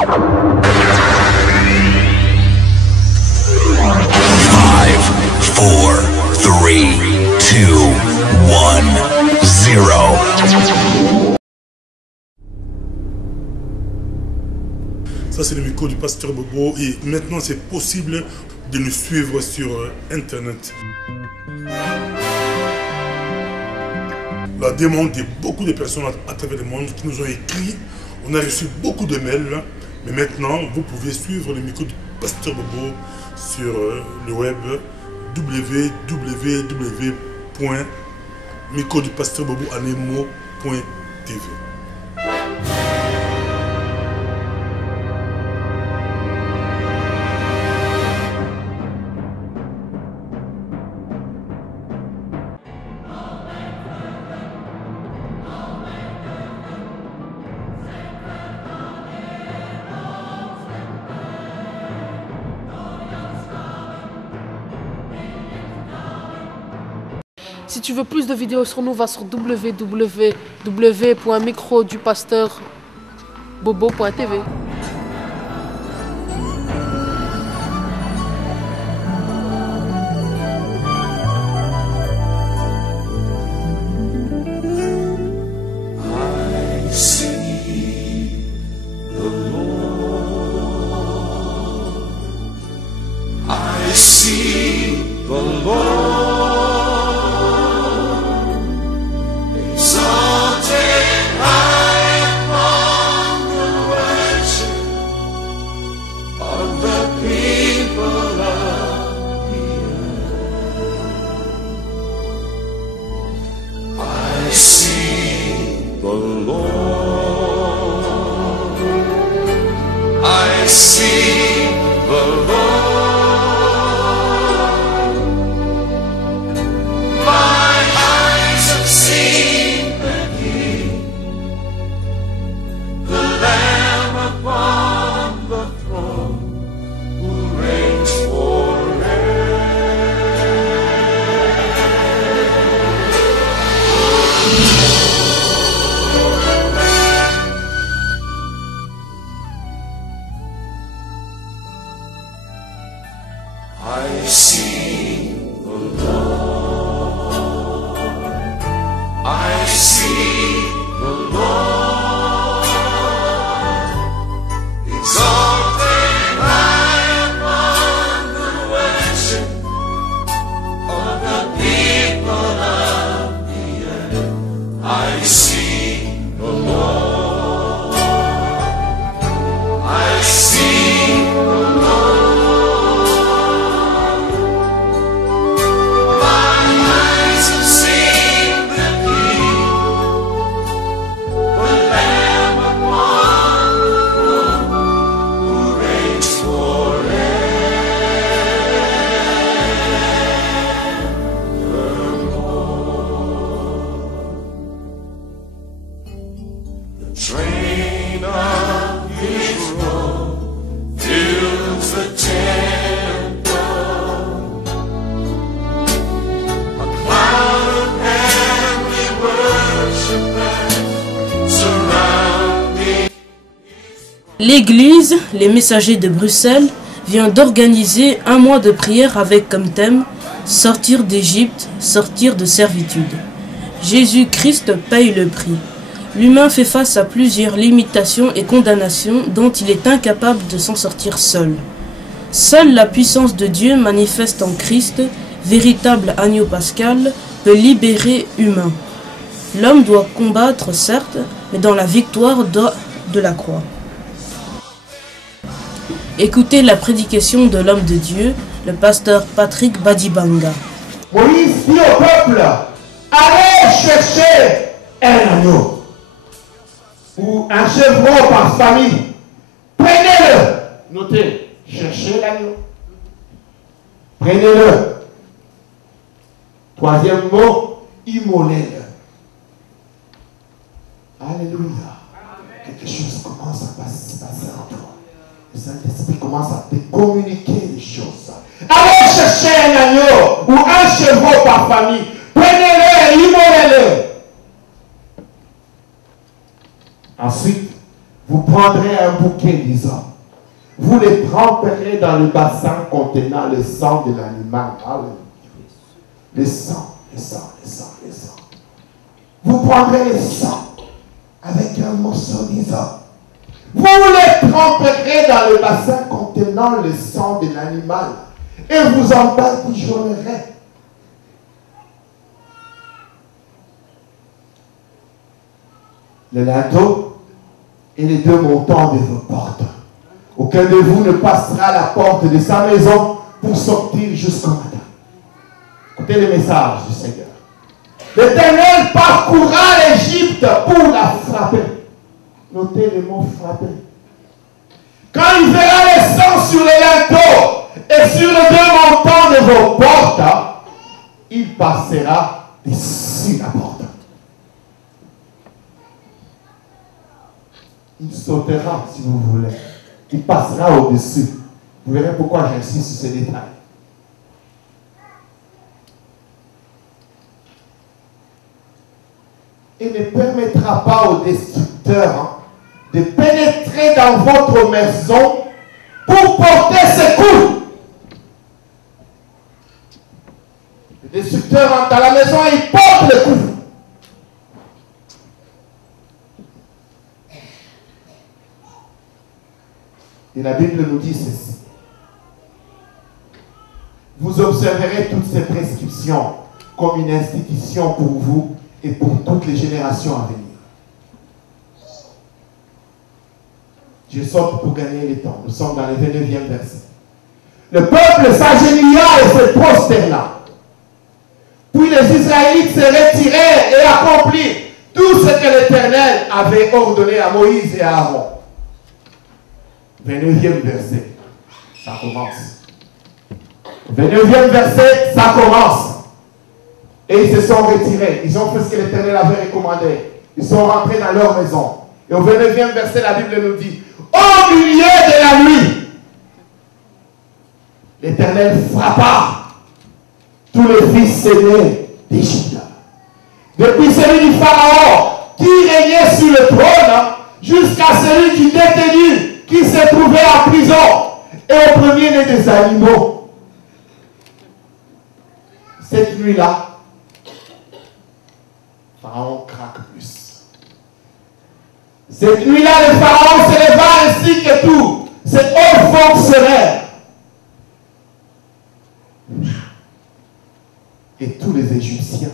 Ça, c'est le micro du pasteur Bobo et maintenant c'est possible de nous suivre sur Internet. La demande de beaucoup de personnes à travers le monde qui nous ont écrit, on a reçu beaucoup de mails, mais maintenant vous pouvez suivre le micro du pasteur Bobo sur le web www.microdupasteur-bobo-anemo.tv. Si tu veux plus de vidéos sur nous, va sur www.microdupasteur-bobo.tv. I see the Lord exalted high among the worship of the people of the earth. I see the Lord. I see the Lord. I see the Lord. I see the Lord exalted high among the worship of the people of the earth. I see the Lord. I see the Lord. Train of his robe fills the temple. A cloud of heavenly worshipers surrounding. L'Église, les messagers de Bruxelles, vient d'organiser un mois de prière avec comme thème « Sortir d'Égypte, sortir de servitude ». Jésus-Christ paye le prix. L'humain fait face à plusieurs limitations et condamnations dont il est incapable de s'en sortir seul. Seule la puissance de Dieu manifeste en Christ, véritable agneau pascal, peut libérer humain. L'homme doit combattre, certes, mais dans la victoire de la croix. Écoutez la prédication de l'homme de Dieu, le pasteur Patrick Badibanga. Moïse dit au peuple, allez chercher un agneau ou un chevreau par famille. Prenez-le. Notez, cherchez l'agneau. Prenez-le. Troisième mot, immolez-le. Alléluia. Quelque chose commence à passer en toi. Le Saint-Esprit commence à te communiquer les choses. Allez chercher un agneau ou un chevreau par famille. Prenez-le et immolez-le. Ensuite, Vous prendrez un bouquet d'hysope. Vous les tremperez dans le bassin contenant le sang de l'animal. Le sang, le sang, le sang, le sang. Vous prendrez le sang avec un morceau d'hysope. Vous les tremperez dans le bassin contenant le sang de l'animal et vous en badigeonnerez. Le linteau et les deux montants de vos portes. Aucun de vous ne passera à la porte de sa maison pour sortir jusqu'au matin. Écoutez le message du Seigneur. L'Éternel parcourra l'Égypte pour la frapper. Notez le mot frapper. Quand il verra le sang sur les linteaux et sur les deux montants de vos portes, il passera dessus la porte. Il sautera, si vous voulez. Il passera au-dessus. Vous verrez pourquoi j'insiste sur ces détails. Et ne permettra pas au destructeur de pénétrer dans votre maison pour porter ses coups. Le destructeur entre à la maison et il porte les coups. Et la Bible nous dit ceci. Vous observerez toutes ces prescriptions comme une institution pour vous et pour toutes les générations à venir. Je saute pour gagner le temps. Nous sommes dans le 29e verset. Le peuple s'agenouilla et se prosterna. Puis les Israélites se retirèrent et accomplirent tout ce que l'Éternel avait ordonné à Moïse et à Aaron. 29e verset, ça commence. 29e verset, ça commence. Et ils se sont retirés. Ils ont fait ce que l'Éternel avait recommandé. Ils sont rentrés dans leur maison. Et au 29e verset, la Bible nous dit, au milieu de la nuit, l'Éternel frappa tous les fils aînés d'Égypte. Depuis celui du Pharaon qui régnait sur le trône, jusqu'à celui du détenu qui se trouvait en prison, et au premier-né des animaux. Cette nuit-là, Pharaon craque plus. Cette nuit-là, le Pharaon se leva ainsi que tous ses hauts fonctionnaires. Et tous les Égyptiens.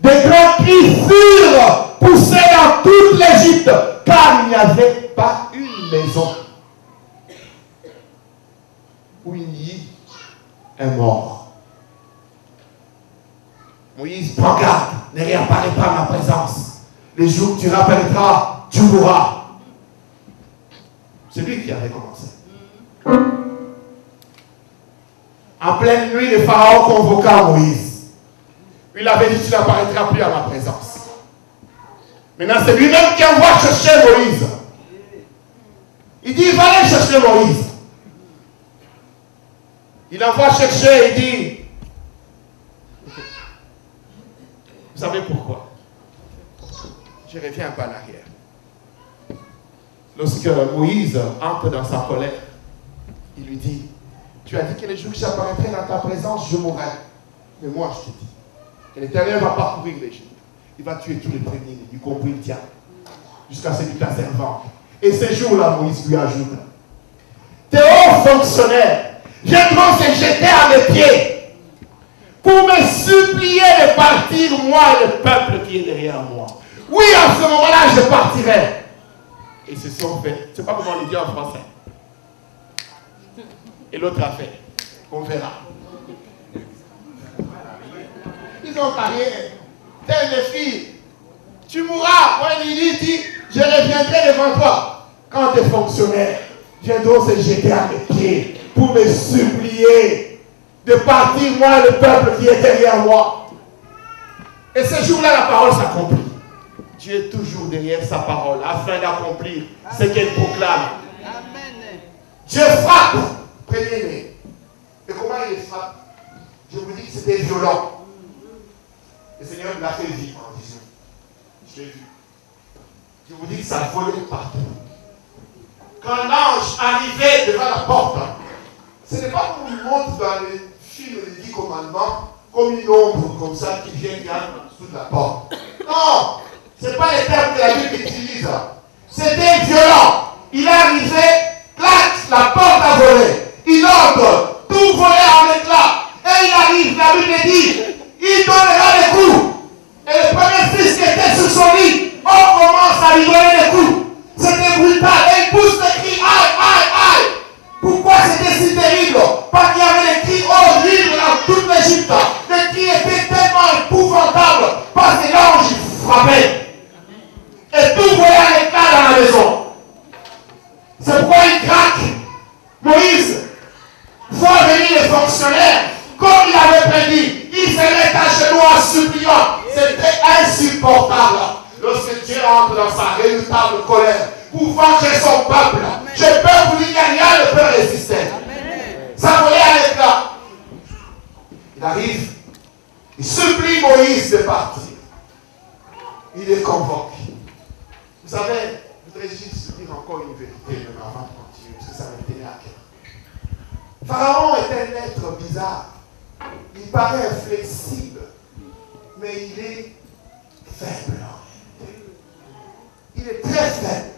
Des grands cris furent poussés dans toute l'Égypte, car il n'y avait pas une maison où il y eut un mort. Moïse, prends garde, ne réapparaît pas ma présence. Les jours que tu rappelleras, tu mourras. C'est lui qui avait commencé. En pleine nuit, le Pharaon convoqua Moïse. Il avait dit, tu n'apparaîtras plus à ma présence. Maintenant, c'est lui-même qui envoie chercher Moïse. Il dit, va aller chercher Moïse. Il envoie chercher et dit, vous savez pourquoi? Je reviens un peu en arrière. Lorsque Moïse entre dans sa colère, il lui dit, tu as dit que les jours que j'apparaîtrai dans ta présence, je mourrai. Mais moi, je te dis, que l'Éternel va parcourir l'Égypte. Il va tuer tous les premiers, y compris le tien, jusqu'à celui de ta servante. Et ce jour-là, Moïse lui ajoute, tes hauts fonctionnaires viendront se jeter à mes pieds pour me supplier de partir, moi et le peuple qui est derrière moi. Oui, à ce moment-là, je partirai. Et ce sont fait. Je ne sais pas comment on le dit en français. Et l'autre a fait. On verra. Ils ont parlé. Telle les filles. Tu mourras. Moi, il dit, je reviendrai devant toi. Quand tes fonctionnaires viendront se jeter à mes pieds pour me supplier de partir, moi et le peuple qui est derrière moi. Et ce jour-là, la parole s'accomplit. Dieu est toujours derrière sa parole afin d'accomplir ce qu'elle proclame. Amen. Dieu frappe. Prenez-les. Et comment il les frappe? Je vous dis que c'était violent. Le Seigneur l'a fait vivre en disant, je l'ai vu. Je vous dis que ça volait partout. Quand l'ange arrivait devant la porte, ce n'est pas comme il monte dans les films des 10 commandements, comme une ombre comme ça qui vient en dessous de la porte. Non, ce n'est pas les termes que la Bible utilise. C'était violent. Il est arrivé, clac, la porte a volé. Il entre, tout volé en éclats. Et il arrive, la Bible dit, il donnera des coups. Et le premier fils qui était sur son lit, on commence à lui donner des coups. C'était brutal. Et il pousse des cris, aïe, aïe, aïe. Pourquoi c'était si terrible? Parce qu'il y avait des cris horribles dans toute l'Égypte. Les cris étaient tellement épouvantables. Parce que l'ange frappait. Et tout volait à l'éclat dans la maison. C'est pourquoi il craque. Moïse voit venir les fonctionnaires. Comme il avait prédit, il se met à genoux en suppliant. C'était insupportable. Lorsque Dieu entre dans sa redoutable colère pour venger son peuple, je peux vous dire qu'il n'y a rien ne peut résister. Ça volait à l'éclat. Il arrive, il supplie Moïse de partir. Il est convoqué. Vous savez, je voudrais juste dire encore une vérité même avant de continuer, parce que ça me tenait à cœur. Pharaon est un être bizarre. Il paraît inflexible, mais il est faible en réalité. Il est très faible.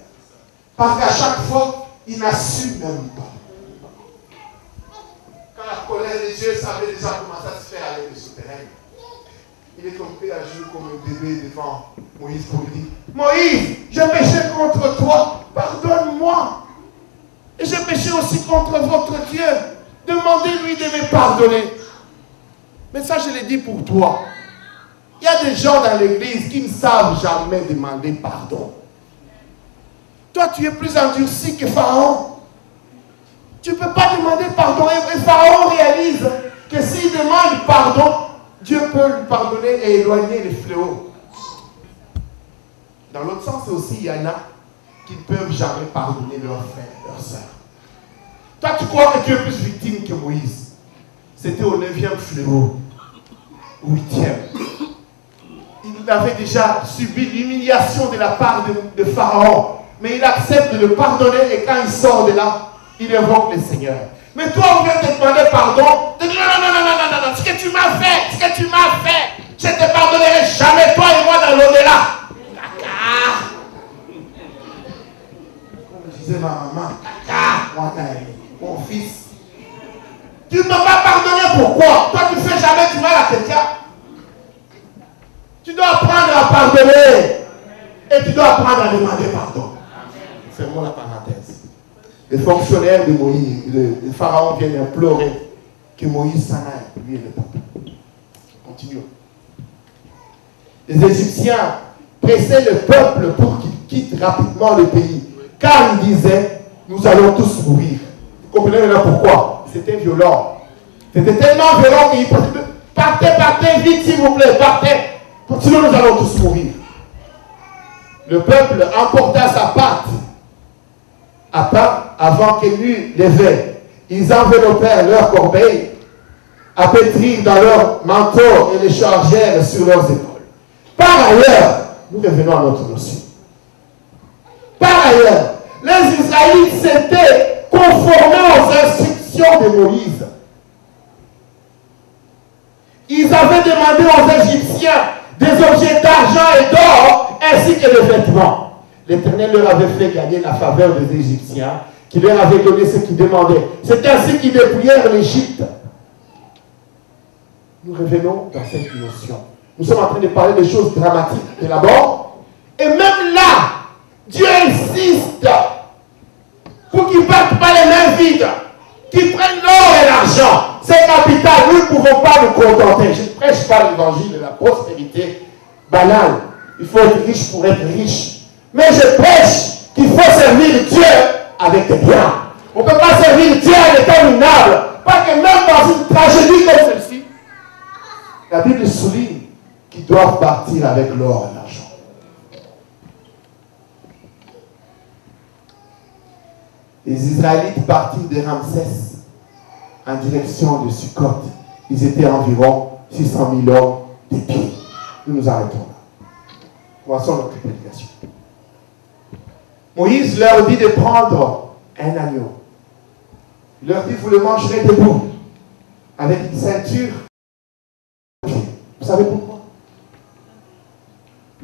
Parce qu'à chaque fois, il n'assume même pas. Quand la colère de Dieu savait déjà comment ça se fait aller le souterrain, il est tombé à genoux comme un bébé devant Moïse pour lui dire, Moïse, j'ai péché contre toi, pardonne-moi. Et j'ai péché aussi contre votre Dieu. Demandez-lui de me pardonner. Mais ça, je l'ai dit pour toi. Il y a des gens dans l'église qui ne savent jamais demander pardon. Toi, tu es plus endurci que Pharaon. Tu ne peux pas demander pardon. Et Pharaon réalise que s'il demande pardon, Dieu peut lui pardonner et éloigner les fléaux. Dans l'autre sens aussi, il y en a qui ne peuvent jamais pardonner leurs frères, leurs sœurs. Toi, tu crois que tu es plus victime que Moïse. C'était au 9e fléau, au 8e. Il avait déjà subi l'humiliation de la part de Pharaon. Mais il accepte de le pardonner et quand il sort de là, il invoque le Seigneur. Mais toi, on vient te demander pardon. Tu dis non, ce que tu m'as fait, je ne te pardonnerai jamais, toi et moi, dans l'au-delà. Comme disait ma maman, mon fils. Tu ne m'as pas pardonné, pourquoi? Toi, tu ne fais jamais du mal à quelqu'un. Tu dois apprendre à pardonner. Et tu dois apprendre à demander pardon. Fermons la parenthèse. Les fonctionnaires de Moïse, le Pharaon viennent implorer que Moïse s'en aille, lui et le peuple. Continuons. Les Égyptiens pressaient le peuple pour qu'il quitte rapidement le pays. Car ils disaient, nous allons tous mourir. Vous comprenez maintenant pourquoi? C'était violent. C'était tellement violent qu'ils disaient, partez, vite s'il vous plaît, partez. Sinon nous allons tous mourir. Le peuple emporta sa pâte à pain avant que nuit levait. Ils enveloppèrent leur corbeille, à pétrir dans leur manteau et les chargèrent sur leurs épaules. Par ailleurs, nous revenons à notre notion. Par ailleurs, les Israélites s'étaient conformés aux instructions de Moïse. Ils avaient demandé aux Égyptiens des objets d'argent et d'or, ainsi que des vêtements. L'Éternel leur avait fait gagner la faveur des Égyptiens, qui leur avait donné ce qu'ils demandaient. C'est ainsi qu'ils dépouillèrent l'Égypte. Nous revenons dans cette notion. Nous sommes en train de parler des choses dramatiques de l'abord. Et même là, Dieu insiste pour qu'ils ne partent pas les mains vides, qu'ils prennent l'or et l'argent. C'est capital, nous ne pouvons pas nous contenter. Je ne prêche pas l'évangile de la prospérité banale. Il faut être riche pour être riche. Mais je prêche qu'il faut servir Dieu avec des biens. On ne peut pas servir Dieu en étant minable. Parce que même dans une tragédie comme celle-ci, la Bible souligne qu'ils doivent partir avec l'or et l'argent. Les Israélites partirent de Ramsès en direction de Sukkot. Ils étaient environ 600 000 hommes de pied. Nous nous arrêtons là. Voici notre prédication. Moïse leur dit de prendre un agneau. Il leur dit, vous le mangerez debout, avec une ceinture. Vous savez pourquoi?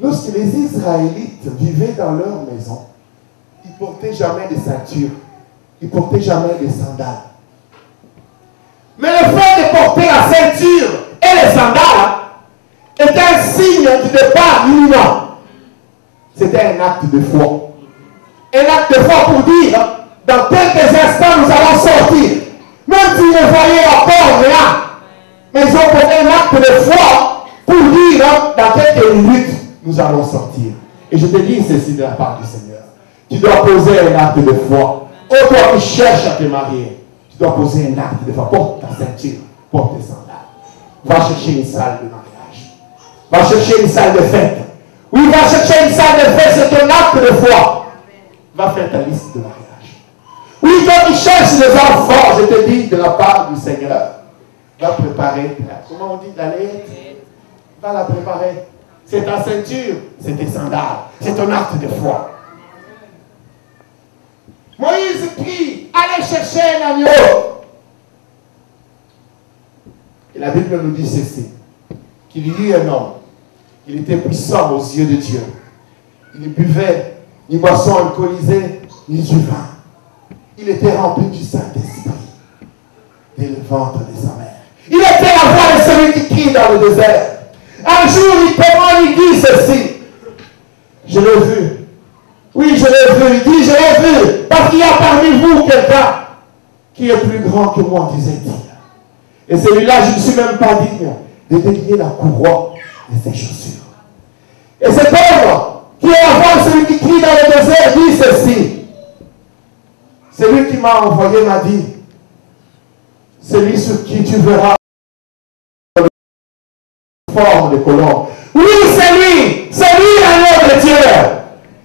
Lorsque les Israélites vivaient dans leur maison, ils ne portaient jamais de ceinture. Ils ne portaient jamais de sandales. Mais le fait de porter la ceinture et les sandales était un signe du départ imminent. C'était un acte de foi. Un acte de foi pour dire, dans quelques instants, nous allons sortir. Même s'ils ne voyaient encore rien. Mais ils ont fait un acte de foi pour dire, dans quelques minutes, nous allons sortir. Et je te dis ceci de la part du Seigneur. Tu dois poser un acte de foi. Oh, toi qui cherches à te marier, tu dois poser un acte de foi. Porte ta ceinture, porte tes sandales. Va chercher une salle de mariage. Va chercher une salle de fête. Oui, va chercher une salle de fête, c'est un acte de foi. Va faire ta liste de mariage. Oui, toi qui cherches les enfants, je te dis de la part du Seigneur, va préparer, comment on dit, la lettre? Va la préparer. C'est ta ceinture, c'est tes sandales, c'est ton acte de foi. Moïse prie, allez chercher un agneau. Et la Bible nous dit ceci, qu'il y eut un homme, il était puissant aux yeux de Dieu. Il ne buvait ni boisson alcoolisée, ni du vin. Il était rempli du Saint-Esprit, dès le ventre de sa mère. Il était la voix de celui qui crie dans le désert. Un jour, il témoigne, il dit ceci. Je l'ai vu. Oui, je l'ai vu. Il dit, je l'ai vu. Parce qu'il y a parmi vous quelqu'un qui est plus grand que moi, disait-il. Et celui-là, je ne suis même pas digne de délier la courroie de ses chaussures. Et cet homme qui est la voix de celui qui crie dans le désert dit ceci. Celui qui m'a envoyé m'a dit, celui sur qui tu verras forme de colombe. Oui, c'est lui l'agneau de Dieu.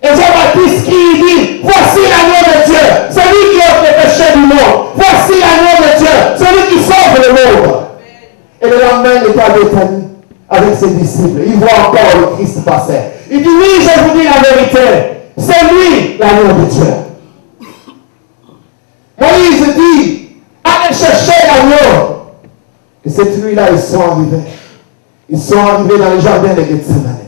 Et Jean-Baptiste qui dit, voici l'agneau de Dieu, celui qui ôte les péchés du monde. Voici l'agneau de Dieu, celui qui sauve le monde. Et le lendemain, il était à Béthanie avec ses disciples. Il voit encore le Christ passer. Il dit, oui, je vous dis la vérité, c'est lui l'agneau de Dieu. Moïse dit, allez chercher l'agneau. Et cette nuit-là, ils sont arrivés. Ils sont arrivés dans le jardin de Gethsemane.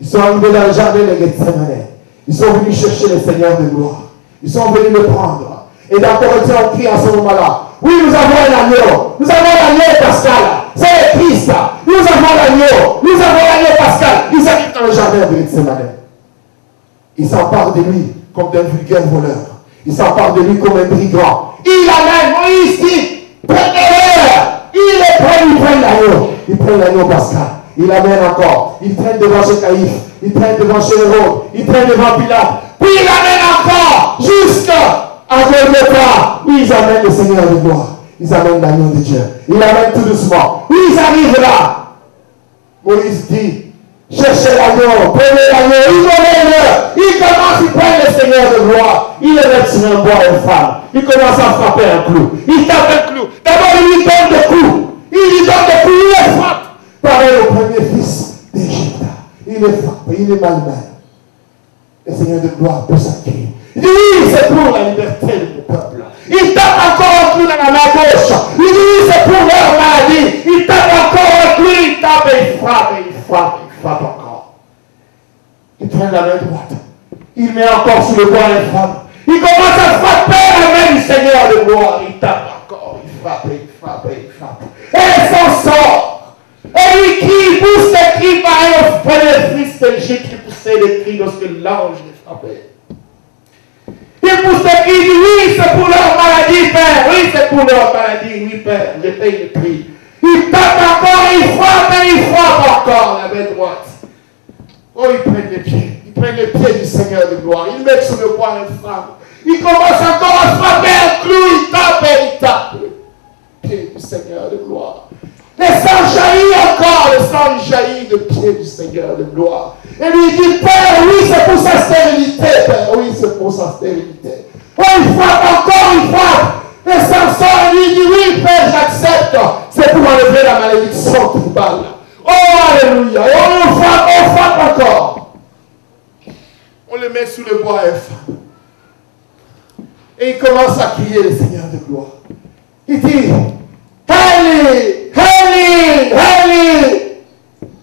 Ils sont arrivés dans le jardin de Gethsemane. Ils sont venus chercher le Seigneur de gloire. Ils sont venus le prendre. Et dans Corinthiens, on crie à ce moment-là, oui, nous avons un agneau. Nous avons l'agneau pascal. C'est le Christ. Nous avons l'agneau. Nous avons l'agneau pascal. Ils arrivent dans le jardin de Gethsemane. Ils s'emparent de lui comme d'un vulgaire voleur. Ils s'emparent de lui comme un brigand. Il amène, Moïse dit, prenez-le. Ils prennent l'agneau. Ils prennent l'agneau pascal. Ils l'amènent encore. Ils prennent devant chez Caïphe. Ils prennent devant chez Hérode. Ils prennent devant Pilate. Puis ils l'amènent encore jusqu'à Golgotha. Oui, ils amènent le Seigneur de gloire. Ils amènent l'agneau de Dieu. Ils l'amènent tout doucement. Oui, ils arrivent là. Moïse dit, cherchez l'agneau, prenez l'agneau, isolez-le. Ils commencent, ils prennent le Seigneur de gloire. Ils le mettent sur un bois infâme. Ils commencent à frapper un clou. Ils tapent un clou. D'abord, ils lui donnent des coups. Ils lui donnent des coups, ils le frappent. Pareil au premier fils d'Égypte. Il le frappe, il est malmené. Le Seigneur de gloire peut s'accueillir. Il dit, oui, c'est pour la liberté du peuple. Il tape encore un clou dans la main gauche. Il dit, oui, c'est pour leur maladie. Il tape encore un clou, il tape et il frappe, et il frappe, et il frappe encore. Il prend la main droite. Il met encore sur le bois et frappe. Il commence à frapper la main du Seigneur de gloire. Il tape encore, il frappe, et il frappe, et il frappe. Et il s'en sort. Et lui crie, il pousse des cris pareil au premier fils d'Égypte qui poussait des cris lorsque l'ange les frappait. Il pousse des cris, il dit, oui, c'est pour leur maladie, Père. Oui, c'est pour leur maladie. Oui, Père, je paye le prix. Il tape encore, il frappe et il frappe encore la main droite. Oh, ils prennent les pieds. Ils prennent les pieds du Seigneur de gloire. Ils mettent sur le bois et frappent. Ils commencent encore à frapper un clou. Ils tapent et ils tapent. Le pied du Seigneur de gloire. Le sang jaillit encore. Le sang jaillit du pied du Seigneur de gloire. Et lui dit, Père, oui, c'est pour sa stérilité, Père. Oui, c'est pour sa stérilité. Oh, il frappe encore, il frappe. Le sang sort et lui dit, oui, Père, j'accepte. C'est pour enlever la malédiction tribale. Oh, alléluia. Et on le frappe encore. On le le met sous le bois infâme. Et il commence à crier le Seigneur de gloire. Il dit, Heli, Heli, Heli.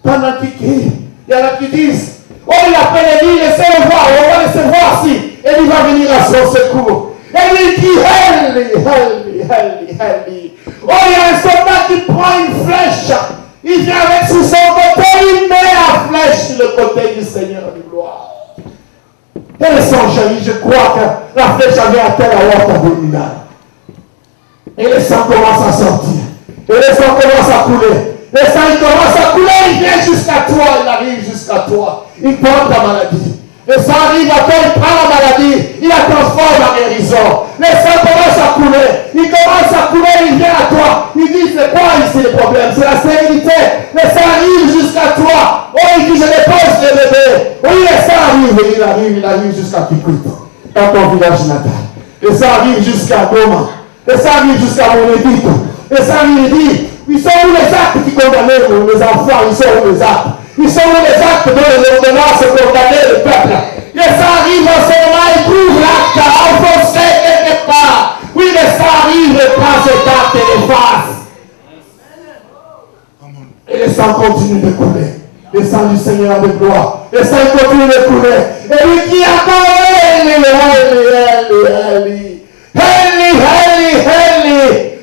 Pendant qu'il crie, il y en a qui disent, oh, il appelle Élie, laissez-le voir, on va laisser voir si Élie va venir à son secours. Et lui dit, Heli, Heli, Heli, Heli. Oh, il y a un soldat qui prend une flèche. Il vient avec sous son côté, il met la flèche sur le côté du Seigneur de gloire. Et le sang jaillit, je crois que la flèche avait atteint la horte abominable. Et le sang commence à sortir. Et le sang commence à couler. Le sang il commence à couler, il vient jusqu'à toi, il arrive jusqu'à toi. Il porte ta maladie. Le sang arrive à toi, il prend la maladie, il la transforme en guérison. Le sang commence à couler, il commence à couler, il vient à toi. Il dit, c'est quoi ici le problème? C'est la stérilité. Le sang arrive jusqu'à toi. Oh, il dit, je dépose le bébé. Oui, le sang arrive, et il arrive jusqu'à Kikuit, dans ton village natal. Le sang arrive jusqu'à Goma. Le sang arrive jusqu'à Monédito. Le sang arrive, il dit, ils sont où les actes qui condamnaient les enfants? Ils sont où les actes? Ils sont où les actes dont les ordonnances condamnaient le peuple? Le sang arrive en ce moment, il trouve l'acte enfoncé quelque part. Oui, le sang arrive et prend cet acte et l'efface. Et le sang continue de couler. Le sang du Seigneur de gloire. Le sang continue de couler. Et lui dit encore, Heli, Heli, Heli, Heli, Heli, Heli.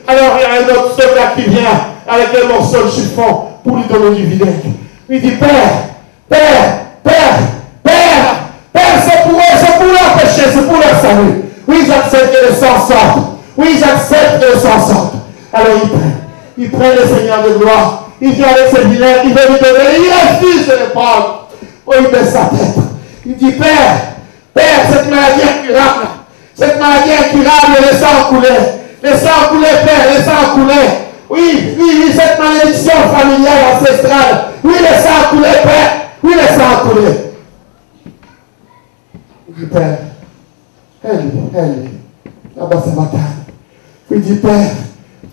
Alors il y a un autre soldat qui vient avec un morceau de chiffon pour lui donner du vinaigre. Il dit, Père, Père, Père, Père, Père, c'est pour eux, c'est pour leur péché, c'est pour leur salut. Oui, j'accepte que le sang sorte. Oui, j'accepte que le sang sorte. Alors il prend le Seigneur de gloire. Il vient avec ses vinaigres, il veut lui donner, il refuse de le prendre. Oh, il baisse sa tête. Il dit, Père, Père, cette maladie incurable, cette maladie incurable, le sang coulait. Le sang coulait, Père, le sang coulait. Oui, oui, cette malédiction familiale ancestrale. Oui, le sang coulait, Père. Oui, le sang coulait. Il dit, Père, elle, là-bas c'est ma table. Il dit, Père,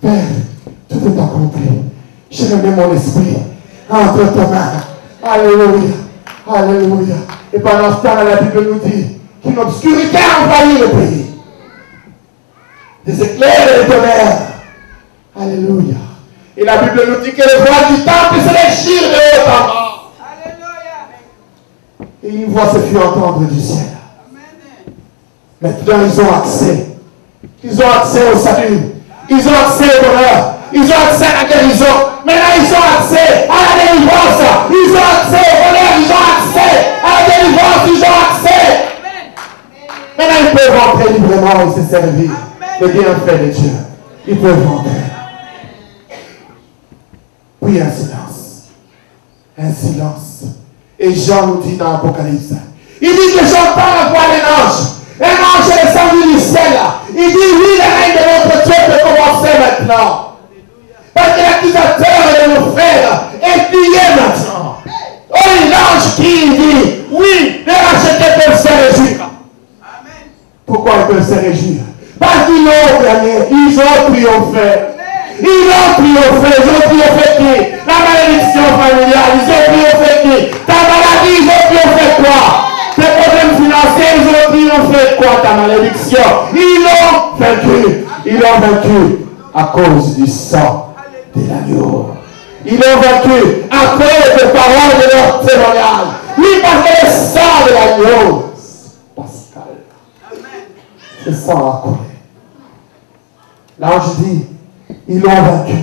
Père, tout est accompli. Je remets mon esprit entre tes mains. Alléluia, alléluia. Et pendant ce temps, la Bible nous dit qu'une obscurité a envahi le pays. Des éclairs et des tonnerres. Alléluia. Et la Bible nous dit que le voile du temple se déchire de haut en bas. Et une voix se fit entendre du ciel. Maintenant, ils ont accès. Ils ont accès au salut. Ils ont accès au bonheur. Ils ont accès à la guérison. Maintenant, ils ont accès à la délivrance. Ils ont accès au bonheur. Ils ont accès à la délivrance. Ils ont accès. Maintenant, ils peuvent rentrer librement et se servir le bienfait de Dieu. Ils peuvent rentrer. Puis un silence. Un silence. Et Jean nous dit dans l'Apocalypse. Il dit que j'entends la voix d'un ange. Un ange est descendu du ciel. Il dit, oui, le règne de notre Dieu peut commencer maintenant. Parce que l'accusateur de nos frères est plié maintenant. Oh, l'ange qui dit, oui, les rachetés peuvent se réjouir. Pourquoi ils peuvent se réjouir? Parce qu'ils ont gagné, ils ont triomphé. Ils ont triomphé, ils ont triomphé qui? La malédiction familiale, ils ont triomphé qui? Ta maladie, ils ont triomphé quoi? Tes problèmes financiers, ils ont triomphé quoi? Ta malédiction. Ils l'ont vaincu. Ils l'ont vaincu à cause du sang de l'agneau. Ils l'ont vaincu à cause des paroles de leur témoignage. Oui, parce que le sang de l'agneau, Pascal, ce sang a coulé. L'ange dit, ils l'ont vaincu.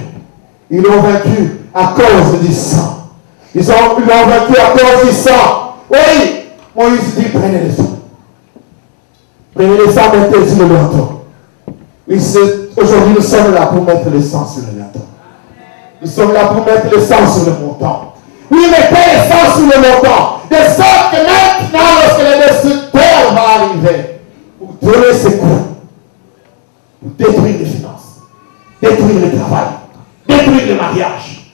Ils l'ont vaincu à cause du sang. Ils l'ont vaincu à cause du sang. Oui, Moïse dit, prenez le sang. Prenez le sang, mettez sur le manteau. Oui, aujourd'hui, nous sommes là pour mettre le sang sur le manteau. Nous sommes là pour mettre le sang sur le montant. Oui, mettez le sang sur le montant. De sorte que maintenant, lorsque le destructeur va arriver, pour donner ses coups, pour détruire les finances, détruire le travail, détruire le mariage,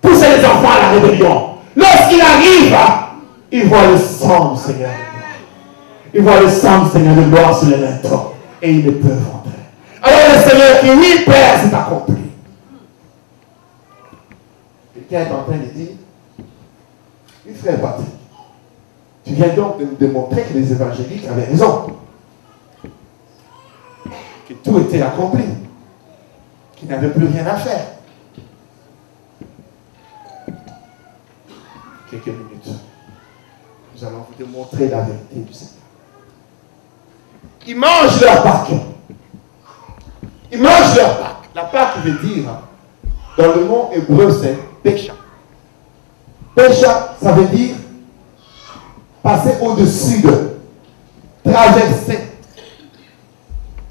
pousser les enfants à la rébellion. Lorsqu'il arrive, il voit le sang du Seigneur de gloire. Il voit le sang du Seigneur de gloire sur les linteaux. Et ils ne peuvent rentrer. Alors le Seigneur dit, oui, Père, c'est accompli. Quelqu'un est en train de dire, il frère Patrick, Tu viens donc de nous démontrer que les évangéliques avaient raison. Que tout était accompli. Qu'ils n'avaient plus rien à faire. Quelques minutes. Nous allons vous démontrer la vérité du Seigneur. Ils mangent leur Pâques. Ils mangent leur Pâques. La Pâques veut dire, dans le mot hébreu, c'est pécha. Pécha, ça veut dire passer au-dessus de, traverser.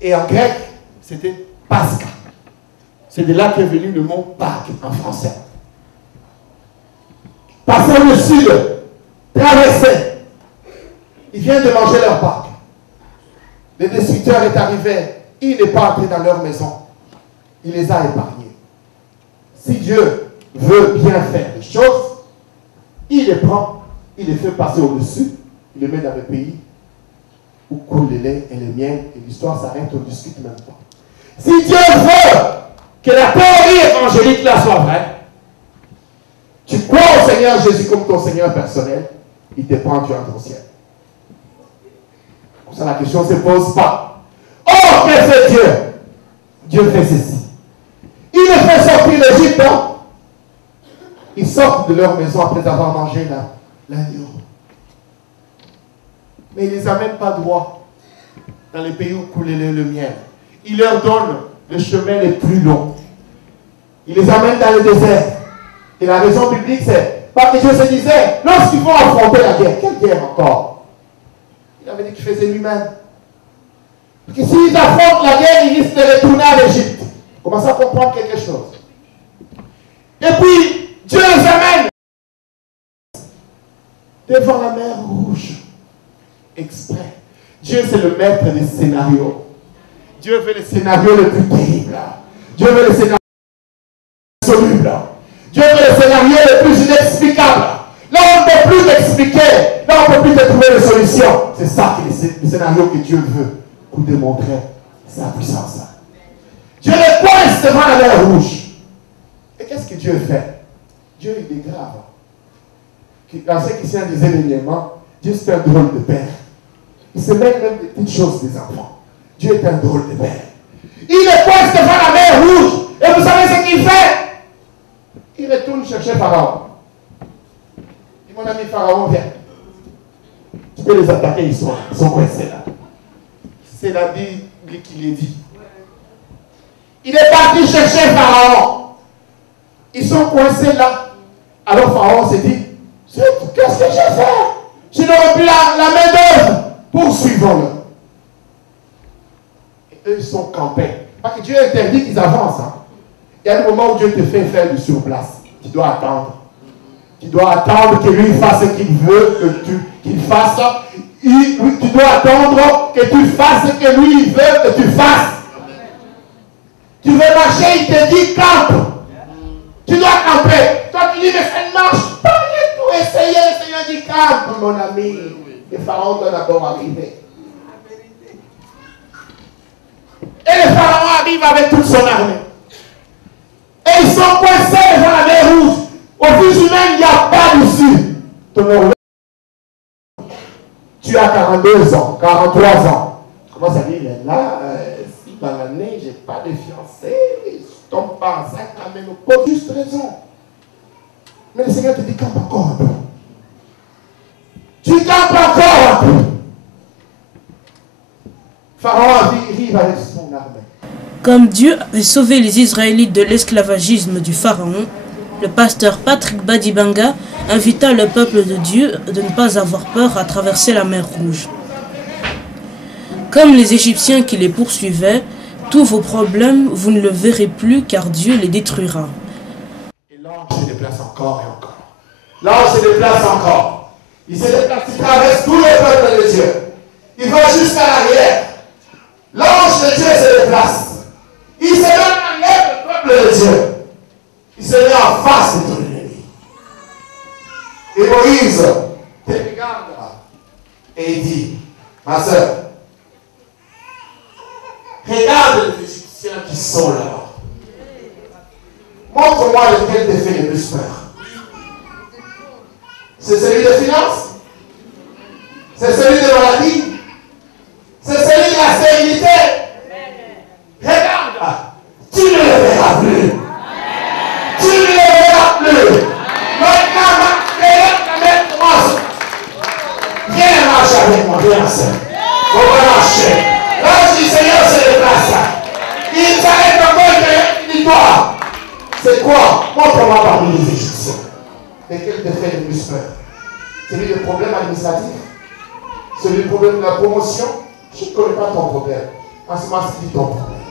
Et en grec, c'était Pascha. C'est de là qu'est venu le mot Pâques en français. Passer au-dessus de, traverser. Ils viennent de manger leur Pâques. Le destructeur est arrivé. Il n'est pas entré dans leur maison. Il les a épargnés. Si Dieu veut bien faire les choses, il les prend, il les fait passer au-dessus, il les met dans le pays où coule le lait et le miel, et l'histoire s'arrête, on ne discute même pas. Si Dieu veut que la théorie évangélique là soit vraie, tu crois au Seigneur Jésus comme ton Seigneur personnel, il te prend, tu entres au ciel. Comme ça, la question ne se pose pas. Oh, que fait Dieu? Dieu fait ceci. Il les fait sortir d'Égypte. Hein? Ils sortent de leur maison après avoir mangé l'agneau. Mais il ne les amène pas droit dans les pays où coulait le miel. Il leur donne le chemin le plus long. Il les amène dans le désert. Et la raison biblique, c'est parce que Dieu se disait, lorsqu'ils vont affronter la guerre, quelle guerre encore? Il avait dit qu'il faisait lui-même. Parce que s'ils affrontent la guerre, ils risquent de retourner à l'Égypte. Commencez à comprendre quelque chose. Et puis, Dieu les amène devant la mer Rouge. Exprès. Dieu, c'est le maître des scénarios. Dieu veut le scénario le plus terrible. Dieu veut le scénario le plus insoluble. Dieu veut le scénario le plus inexplicable. Là, on ne peut plus t'expliquer. Là, on ne peut plus te trouver de solution. C'est ça qui est le scénario que Dieu veut pour démontrer sa puissance. Dieu les coince devant la mer Rouge. Et qu'est-ce que Dieu fait? Dieu, il est grave. Dans ce qui s'est disait dernièrement, Dieu c'est un drôle de père. Il se mêle même des petites choses des enfants. Dieu est un drôle de père. Il les coince devant la mer Rouge. Et vous savez ce qu'il fait? Il retourne chercher Pharaon. Et mon ami Pharaon vient. Tu peux les attaquer, ils sont coincés là. C'est la Bible qui les dit. Il est parti chercher Pharaon. Ils sont coincés là. Alors Pharaon s'est dit, qu'est-ce que j'ai fait? Je n'aurais plus la main d'œuvre. Poursuivons-le. Et eux, ils sont campés. Parce que Dieu interdit qu'ils avancent. Hein. Il y a des moments où Dieu te fait faire du surplace. Tu dois attendre. Tu dois attendre que lui fasse ce qu'il veut qu'il fasse. Tu dois attendre que tu fasses ce que lui veut que tu fasses. Tu veux marcher, il te dit campe. Tu dois camper. Toi, tu dis, mais ça ne marche pas du tout. Essayez, le Seigneur dit campe, mon ami. Le Pharaon doit d'abord arriver. Et le Pharaon arrive avec toute son armée. Et ils sont coincés devant la mer Rouge. Au fils humain, il n'y a pas d'issue. Tu as 42 ans, 43 ans. Comment ça dit? Il est là, si dans l'année, je n'ai pas de fiancé, je ne tombe pas enceinte, mais nous pas juste raison. Mais le Seigneur te dit, campe encore un peu. Tu campes encore un peu. Pharaon arrive avec son armée. Comme Dieu avait sauvé les Israélites de l'esclavagisme du Pharaon, le pasteur Patrick Badibanga invita le peuple de Dieu de ne pas avoir peur à traverser la mer Rouge. Comme les Égyptiens qui les poursuivaient, tous vos problèmes, vous ne le verrez plus car Dieu les détruira. Et l'ange se déplace encore et encore. L'ange se déplace encore. Il se déplace, il traverse tout le peuple de Dieu. Il va jusqu'à l'arrière. L'ange de Dieu se déplace. Il se met en arrière le peuple de Dieu. Il se met en face de ton ennemi. Et Moïse te regarde et il dit, ma soeur, regarde les Égyptiens qui sont là-bas. Montre-moi lequel te fait le plus peur. C'est celui de finance? C'est celui de maladie. C'est celui de la stérilité. Regarde, tu ne le verras plus. Tu ne le verras plus. Maintenant, viens marcher avec moi, viens ensemble. On va marcher. L'ange du Seigneur se déplace. Il s'arrête encore une victoire. C'est quoi? Montre-moi parmi les Égyptiens. Lesquels te fait le plus peur? Celui du problème administratif? Celui du problème de la promotion? Je ne connais pas ton problème. En ce moment, c'est ton problème.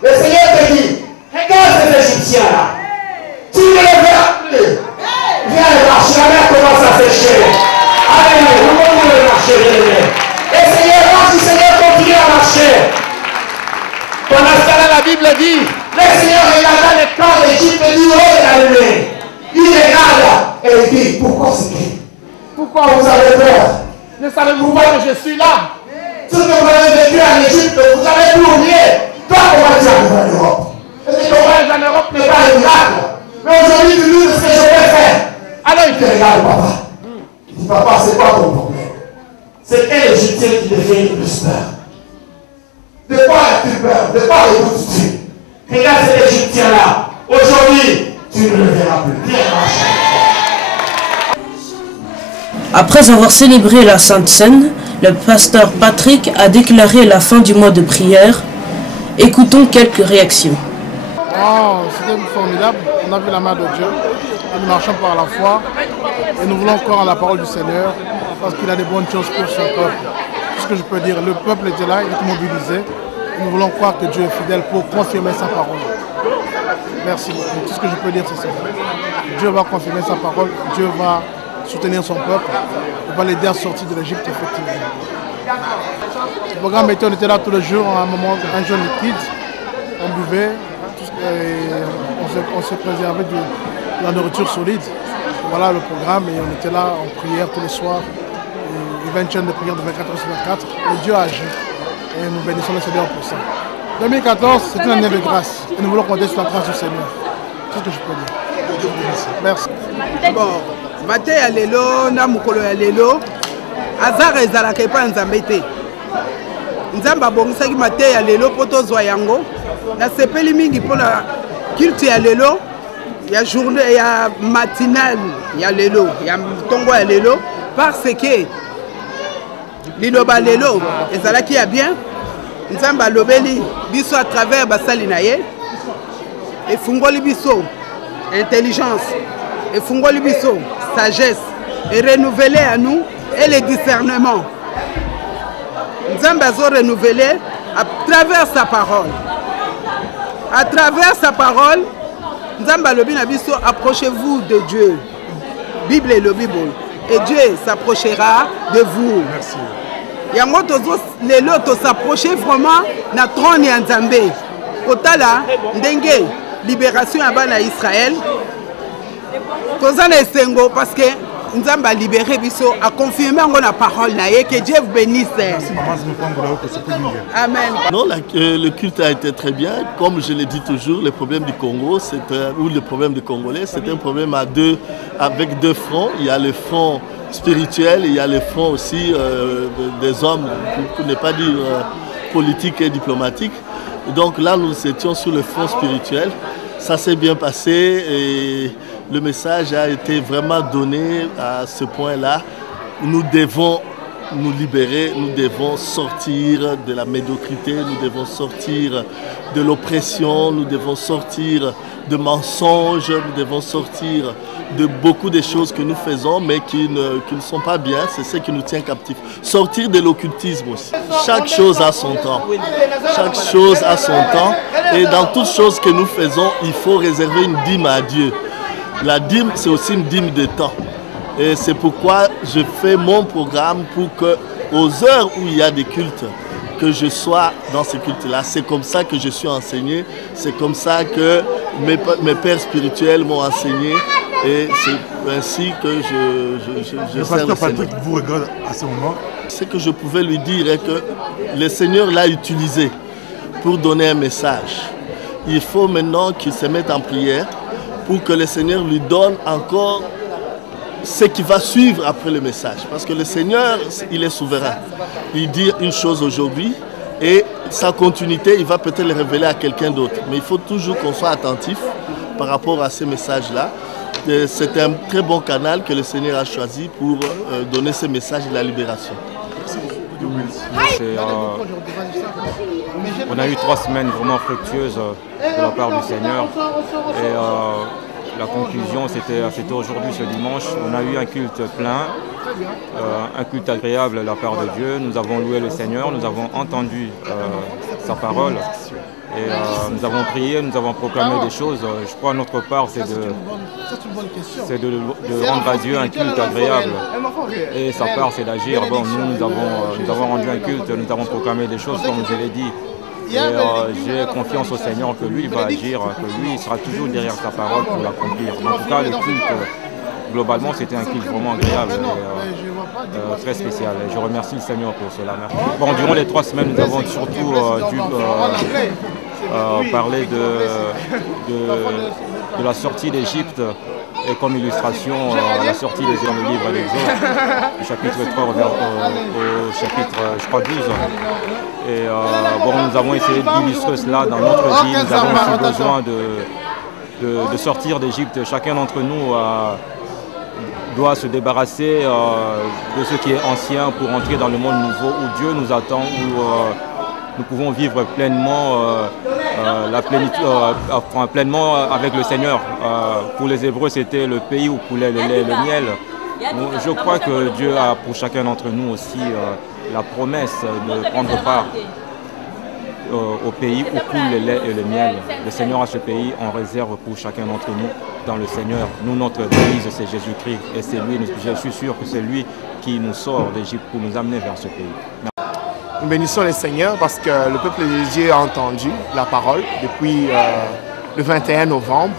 Le Seigneur te dit, regarde ces Égyptiens-là. Tu ne les verras plus. Viens marcher, la mer commence à sécher. Allez, vous continuez de marcher, le Seigneur, l'ange du Seigneur continue à marcher. Pendant ce temps-là, la Bible dit, le Seigneur regarda le camp d'Égypte du haut de la nuée. Il regarde et il dit, pourquoi c'est qui? Pourquoi vous avez peur? Ne savez-vous pas que je suis là? Ce que vous avez vécu en Égypte, vous avez tout oublié. Toi, comment tu arrives en Europe? Est-ce que ton voyage en Europe n'est pas un miracle? Mais aujourd'hui, tu dis ce que je vais faire. Alors il te regarde, papa. Il dit, papa, c'est quoi ton problème? C'est quel Égyptien qui te fait le plus peur? De quoi as-tu peur? De quoi écoutes-tu? Regarde cet Égyptien-là. Aujourd'hui, tu ne le verras plus. Viens marcher. Après avoir célébré la Sainte Seine, le pasteur Patrick a déclaré la fin du mois de prière. Écoutons quelques réactions. Oh, c'était formidable. On a vu la main de Dieu. Et nous marchons par la foi. Et nous voulons croire à la parole du Seigneur parce qu'il a des bonnes choses pour son peuple. Tout ce que je peux dire, le peuple était là, il est mobilisé. Et nous voulons croire que Dieu est fidèle pour confirmer sa parole. Merci beaucoup. Tout ce que je peux dire, c'est ça. Dieu va confirmer sa parole. Dieu va soutenir son peuple. Il va l'aider à sortir de l'Égypte, effectivement. Le programme était, on était là tous les jours, à un moment, un jeune liquide. On buvait, on se préservait de la nourriture solide. Voilà le programme et on était là en prière tous les soirs. Et 20 chaînes de prière de 24 h sur 24. Et Dieu a agi. Et nous bénissons le Seigneur pour ça. 2014, c'est une année de grâce. Et nous voulons compter sur la grâce du Seigneur. C'est ce que je peux dire. Merci. Bon, matin ya lelo, na mukolo ya lelo, azar ezalaka epa nzambe te. Nzambe abongisaki matin ya lelo po tozwa yango. Nasepeli mingi mpona culte ya lelo, ya journée ya matinale ya lelo, ya ntongo ya lelo, parce que liloba lelo ezalaki ya bien. Nzambe alobeli biso à travers basali na ye, efungoli biso intelligence, efungoli biso sagesse, et renouveler à nous et le discernement. Nzambe azo renouveler à travers sa parole. À travers sa parole, Nzambe alobi na biso, approchez-vous de Dieu. Bible et le Bible. Et Dieu s'approchera de vous. Merci. Yango tozo lelo to s'approcher vraiment na trône ya Nzambe. Kotala ndenge libération ya bana Israël. Toza na esengo parce que Nzambe a libéré biso, a confirmé encore la parole na ye, que Dieu vous bénisse. Amen. Non, le culte a été très bien. Comme je l'ai dit toujours, le problème du Congo, ou le problème du Congolais, c'est un problème avec deux fronts. Il y a le front spirituel, il y a le front aussi des hommes, pour ne pas dire politique et diplomatique. Donc là, nous étions sur le front spirituel. Ça s'est bien passé et le message a été vraiment donné à ce point-là. Nous devons nous libérer, nous devons sortir de la médiocrité, nous devons sortir de l'oppression, nous devons sortir de mensonges, nous devons sortir de beaucoup de choses que nous faisons mais qui ne sont pas bien, c'est ce qui nous tient captifs. Sortir de l'occultisme aussi. Chaque chose a son temps. Chaque chose a son temps et dans toute chose que nous faisons, il faut réserver une dîme à Dieu. La dîme, c'est aussi une dîme de temps. Et c'est pourquoi je fais mon programme pour que, aux heures où il y a des cultes, que je sois dans ces cultes-là. C'est comme ça que je suis enseigné. C'est comme ça que mes pères spirituels m'ont enseigné. Et c'est ainsi que je sers le Seigneur. Vous regardez à ce moment. Ce que je pouvais lui dire est que le Seigneur l'a utilisé pour donner un message. Il faut maintenant qu'il se mette en prière pour que le Seigneur lui donne encore ce qui va suivre après le message. Parce que le Seigneur, il est souverain. Il dit une chose aujourd'hui et sa continuité, il va peut-être le révéler à quelqu'un d'autre. Mais il faut toujours qu'on soit attentif par rapport à ces messages-là. C'est un très bon canal que le Seigneur a choisi pour donner ce message de la libération. On a eu 3 semaines vraiment fructueuses de la part du Seigneur. Et la conclusion, c'était aujourd'hui, ce dimanche. On a eu un culte plein, un culte agréable de la part de Dieu. Nous avons loué le Seigneur, nous avons entendu sa parole. Et nous avons prié, nous avons proclamé des choses. Je crois que notre part, c'est de rendre à Dieu un culte agréable. Et sa part, c'est d'agir. Bon, nous avons rendu un culte, nous avons proclamé des choses, comme je l'ai dit. Et j'ai confiance au Seigneur que lui va agir, que lui sera toujours derrière sa parole pour l'accomplir. En tout cas, le culte, globalement, c'était un culte vraiment agréable et très spécial. Et je remercie le Seigneur pour cela. Merci. Bon, durant les 3 semaines, nous avons surtout dû parler de la sortie d'Égypte et comme illustration la sortie des dans le livre d'Exode, du chapitre 3 au chapitre, je crois, 12. Et bon, nous avons essayé d'illustrer cela dans notre vie. Nous avons aussi besoin de sortir d'Égypte. Chacun d'entre nous doit se débarrasser de ce qui est ancien pour entrer dans le monde nouveau où Dieu nous attend, où nous pouvons vivre pleinement la plénitude, pleinement avec le Seigneur. Pour les Hébreux, c'était le pays où coulait le lait et le miel. Je crois que Dieu a pour chacun d'entre nous aussi la promesse de prendre part au pays où coule le lait et le miel. Le Seigneur a ce pays en réserve pour chacun d'entre nous dans le Seigneur. Nous, notre devise, c'est Jésus-Christ. Et c'est lui, je suis sûr que c'est lui qui nous sort d'Égypte pour nous amener vers ce pays. Nous bénissons le Seigneur parce que le peuple de Dieu a entendu la parole depuis le 21 novembre.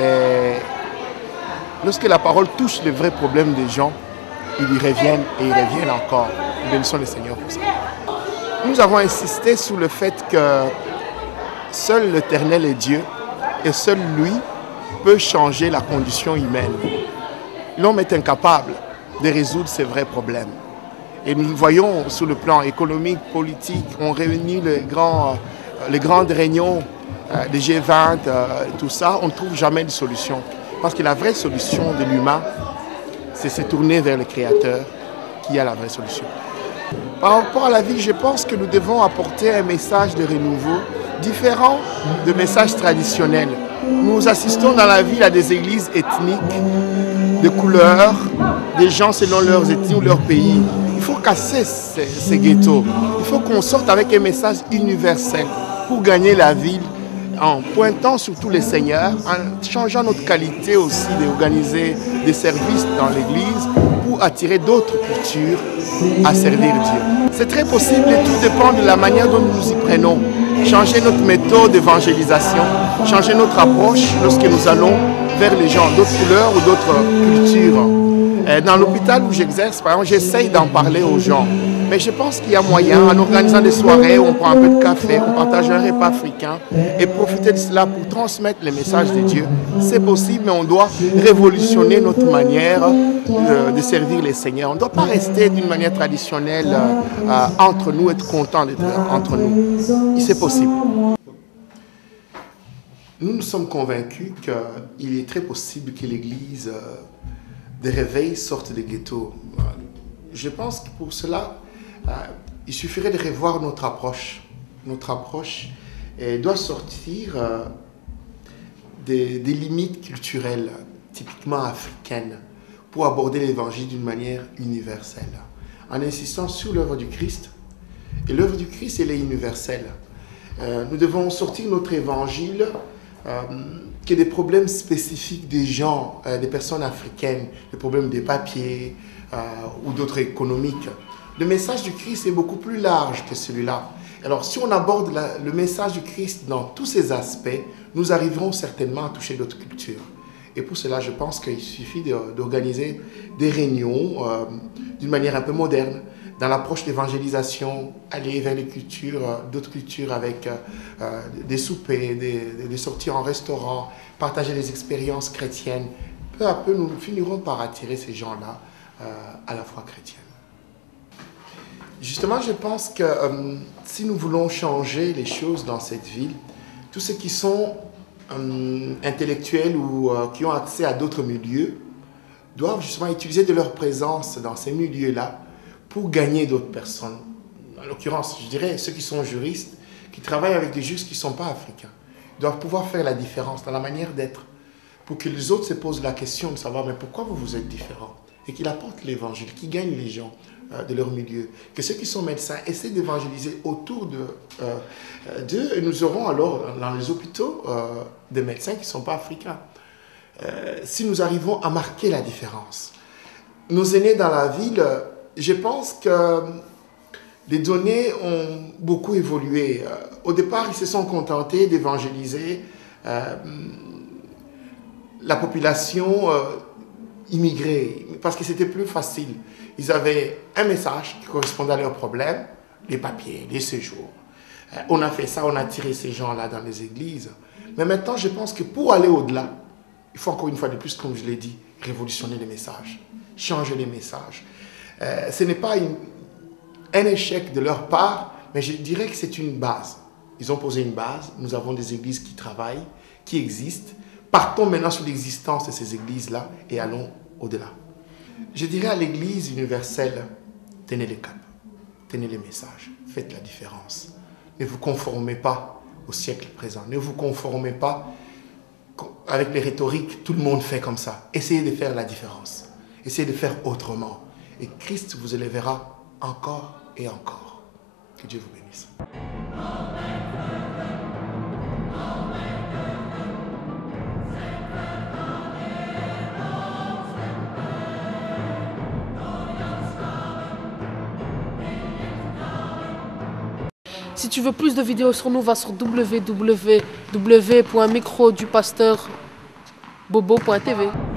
Et lorsque la parole touche les vrais problèmes des gens, ils y reviennent et ils reviennent encore. Nous bénissons le Seigneur pour ça. Nous avons insisté sur le fait que seul l'Éternel est Dieu et seul lui peut changer la condition humaine. L'homme est incapable de résoudre ses vrais problèmes. Et nous voyons sur le plan économique, politique, on réunit les grandes réunions des G20, tout ça, on ne trouve jamais de solution. Parce que la vraie solution de l'humain, c'est se tourner vers le Créateur qui a la vraie solution. Par rapport à la vie, je pense que nous devons apporter un message de renouveau différent de messages traditionnels. Nous assistons dans la ville à des églises ethniques, de couleurs, des gens selon leurs ethnies ou leur pays. Il faut casser ces ghettos. Il faut qu'on sorte avec un message universel pour gagner la ville en pointant surtout les seigneurs, en changeant notre qualité aussi d'organiser des services dans l'église pour attirer d'autres cultures à servir Dieu. C'est très possible et tout dépend de la manière dont nous nous y prenons. Changer notre méthode d'évangélisation, changer notre approche lorsque nous allons vers les gens d'autres couleurs ou d'autres cultures. Dans l'hôpital où j'exerce, par exemple, j'essaye d'en parler aux gens. Mais je pense qu'il y a moyen, en organisant des soirées où on prend un peu de café, on partage un repas africain et profiter de cela pour transmettre les messages de Dieu. C'est possible, mais on doit révolutionner notre manière de servir les seigneurs. On ne doit pas rester d'une manière traditionnelle entre nous, être content d'être entre nous. C'est possible. Nous sommes convaincus qu'il est très possible que l'Église des réveils sorte des ghettos. Je pense que pour cela, il suffirait de revoir notre approche. Notre approche doit sortir des limites culturelles, typiquement africaines, pour aborder l'évangile d'une manière universelle, en insistant sur l'œuvre du Christ. Et l'œuvre du Christ, elle est universelle. Nous devons sortir notre évangile qui est des problèmes spécifiques des gens, des personnes africaines, des problèmes des papiers ou d'autres économiques. Le message du Christ est beaucoup plus large que celui-là. Alors, si on aborde le message du Christ dans tous ses aspects, nous arriverons certainement à toucher d'autres cultures. Et pour cela, je pense qu'il suffit d'organiser des réunions d'une manière un peu moderne, dans l'approche d'évangélisation, aller vers les cultures, d'autres cultures avec des soupers, des sorties en restaurant, partager des expériences chrétiennes, peu à peu, nous finirons par attirer ces gens-là à la foi chrétienne. Justement, je pense que si nous voulons changer les choses dans cette ville, tous ceux qui sont intellectuels ou qui ont accès à d'autres milieux doivent justement utiliser de leur présence dans ces milieux-là pour gagner d'autres personnes. En l'occurrence, je dirais ceux qui sont juristes, qui travaillent avec des juristes qui ne sont pas africains, doivent pouvoir faire la différence dans la manière d'être pour que les autres se posent la question de savoir mais pourquoi vous êtes différents et qu'ils apportent l'évangile, qu'ils gagnent les gens de leur milieu. Que ceux qui sont médecins essaient d'évangéliser autour d'eux et nous aurons alors dans les hôpitaux des médecins qui ne sont pas africains. Si nous arrivons à marquer la différence. Nos aînés dans la ville, je pense que les données ont beaucoup évolué. Au départ, ils se sont contentés d'évangéliser la population immigrée, parce que c'était plus facile. Ils avaient un message qui correspondait à leurs problèmes, les papiers, les séjours. On a fait ça, on a tiré ces gens-là dans les églises. Mais maintenant, je pense que pour aller au-delà, il faut encore une fois de plus, comme je l'ai dit, révolutionner les messages, changer les messages. Ce n'est pas un échec de leur part, mais je dirais que c'est une base. Ils ont posé une base, nous avons des églises qui travaillent, qui existent. Partons maintenant sur l'existence de ces églises-là et allons au-delà. Je dirais à l'église universelle, tenez les caps, tenez les messages, faites la différence. Ne vous conformez pas au siècle présent, ne vous conformez pas avec les rhétoriques, tout le monde fait comme ça. Essayez de faire la différence, essayez de faire autrement. Et Christ vous élèvera encore et encore. Que Dieu vous bénisse. Si tu veux plus de vidéos sur nous, va sur www.microdupasteurbobo.tv.